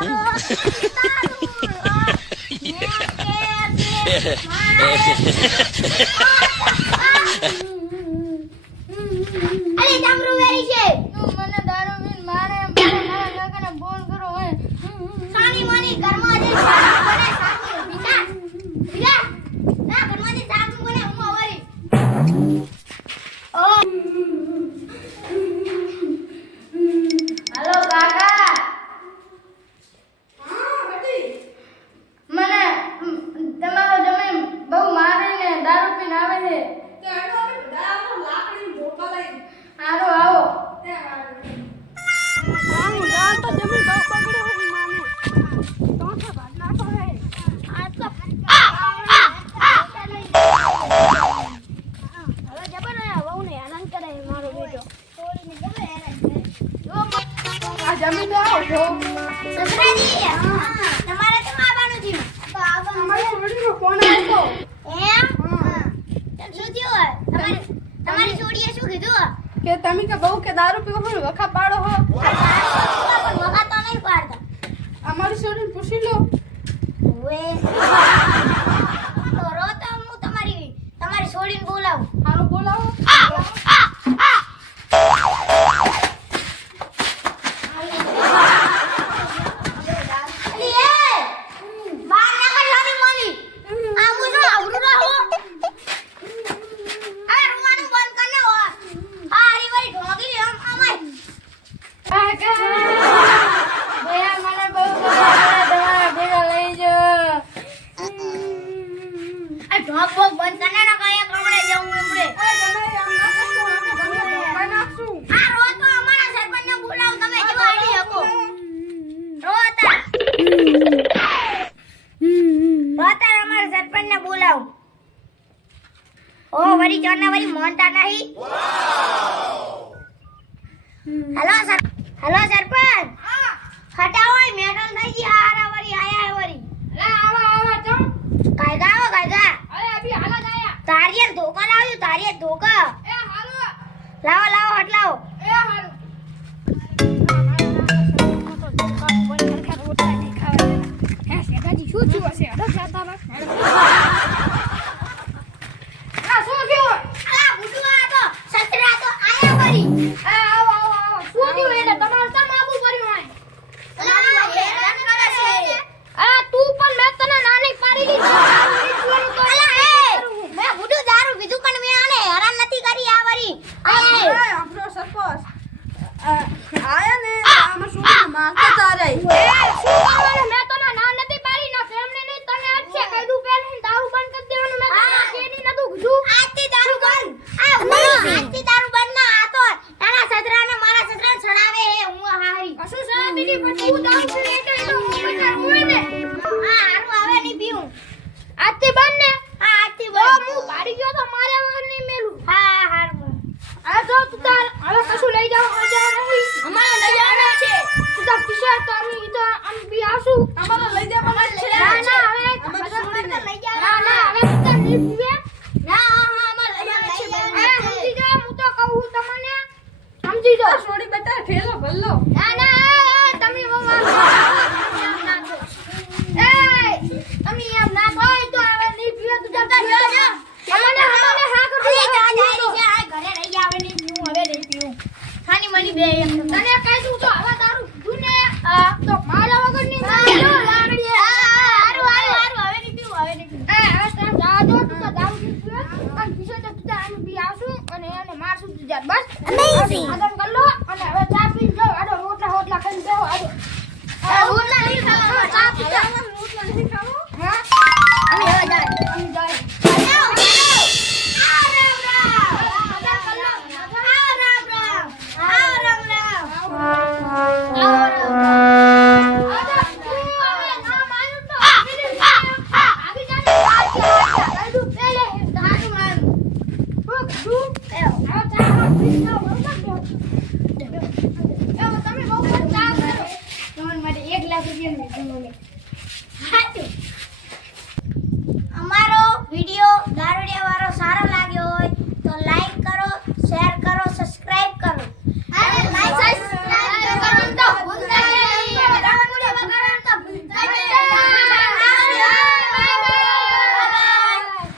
અરે તમરું વેરી છે તું મને દારૂ પીને મારે મારા કાકાને ફોન કરો હે સાની માની ઘરમાં જે સાસુ બને સાસુ પીતા પીલા ના ઘરમાં જે સાસુ બને હું આવરી ઓ હાલો કાકા હા બેટી મને તમારો જમીન બહુ મારે ને દારૂ પીને આવે છે તે આનો અમે બધાનો લાકડી ધોકા લઈ હારો આવો તે આવે હું જાણ તો જમીન બહુ બગડ્યો છે માને તો કે ભાગના તો હે આ તો હવે જબર ને વહુ ને હેરાન કરે મારો બેટો છોડીને ગમે હેરાન કરે જો આ જમીન તો આવો છો સસરાજી તમારે તો આવવાનું છે તો આવવાનું અમારી છોડીનો ફોન આવ્યો એમ શું થયું તમારી છોડીએ શું કીધું કે તમે કે બહુ કે દારૂ પીવો છો વખા પાડો હો પણ વગા તો નહીં પાડતા અમારી છોડીને પૂછી લો ઓએ તો રો તો હું તમારી છોડીને બોલાવું હારું બોલાવો અલી એ બહાર ના કર સાની માની આ હું જો આવડું રહો આ રૂવાનું બંધ કર ને આ હરી વરી ઢોગી આમ અમાય કાકા ભૈયા મને બહુ તમારા ભેગા લઈ જાઓ આ ઢોક બોક બંધ કર ને ના કયા કમળે જવું એમડે તમે આમ ના કરશો અમે તમને ધોકા નાખશું આ રો તો અમારા સરપંચને બોલાવ તમે કેવો આડી હકો રોતા અમારા સરપંચને બોલાવ ઓ વરી જોના વરી મોનતા નહીં હેલો સરપંચ હટાવો મેટલ થઈ ગઈ હારા વરી આયા વરી લે આવા ચમ કાયદા અરે અભી હાલા જાયા તારિયે ધોકા લાવ્યું તારિયે ધોકા એ હાલો લાવો હટલાવો એ હાલો શું થયું હશે અડો જાતા બા આ શું થયું આ બુડુ આ તો સસરા તો આયા વરી આવો શું થયું એટલે તમારે તમ આબુ કર્યું હોય હેરાન કરે છે આ તું પણ મેં તને નાની પાડી દીધી અલા એ મેં બુડુ દારૂ પીધું પણ મેં આને હેરાન નથી કરી આ વરી આયા એ આપણો સરપંચ આયા ને આમાં શું મારતા તારે શું કરવાનું મેં તને ના નથી પાડી ના ફેમને નહીં તને આજ છે કીધું પહેલા દારૂ બંધ કરી દેવાનું મેં તને કેની નતું કીધું આજથી દારૂ બંધ આ હું આજથી દારૂ બંધ ના આ તો તારા સસરાને મારા સસરાને છડાવે હે હું હારી કશું સા બીજી પછી હું દારૂ પીને એટલે તો હું વિચાર હોય ને આ હારું આવે નહીં પીઉં આજથી બંધ ને આ આજથી તો બંધ હું ભાડી ગયો તો મારે વગર નહીં મેલું હા હારું આ જો તું તાર હવે કશું લઈ જાવ મજા નહીં અમારે લઈ જવાના છે તું તાર પીછે તો અમે તો આમ બી આવશું અમારે લઈ જવાના છે ના હવે અમારે છોડીને લઈ ના જવાના હવે તું તાર નહીં પીવે ના હા અમારે લઈ જવાના છે સમજી જા હું તો કહું તમને સમજી જા છોડી બેટા ઠેલો ભલ્લો ના તમે તમે એમ ના કોઈ તો હવે નહીં પીવે તું જતા જા અમને હા કર અરે જા જારી છે આ ઘરે રહી આવે નહીં પીઉં હવે નહીં પીઉં ખાની મની બે એમ તને કહી દઉં તો હવે તારું કીધું ને તો મારા વગર ની લાગડી હારું હવે નહીં પીઉં હવે નહીં પીઉં હવે તને જા દો તું તો દારૂ નહીં પીવે અને પીછે તો તું તાર બી આવશું અને એને મારશું તું જા બસ Amazing. આગળ કર લો અને હવે ચા પીને જાઓ આડો રોટલા ખાઈને જાઓ આડો રોટલા નહીં ખાવા ચા પીતા રોટલા નહીં ખાવો હા અમે હવે જાય અમે જાય એક લાખ રૂપિયા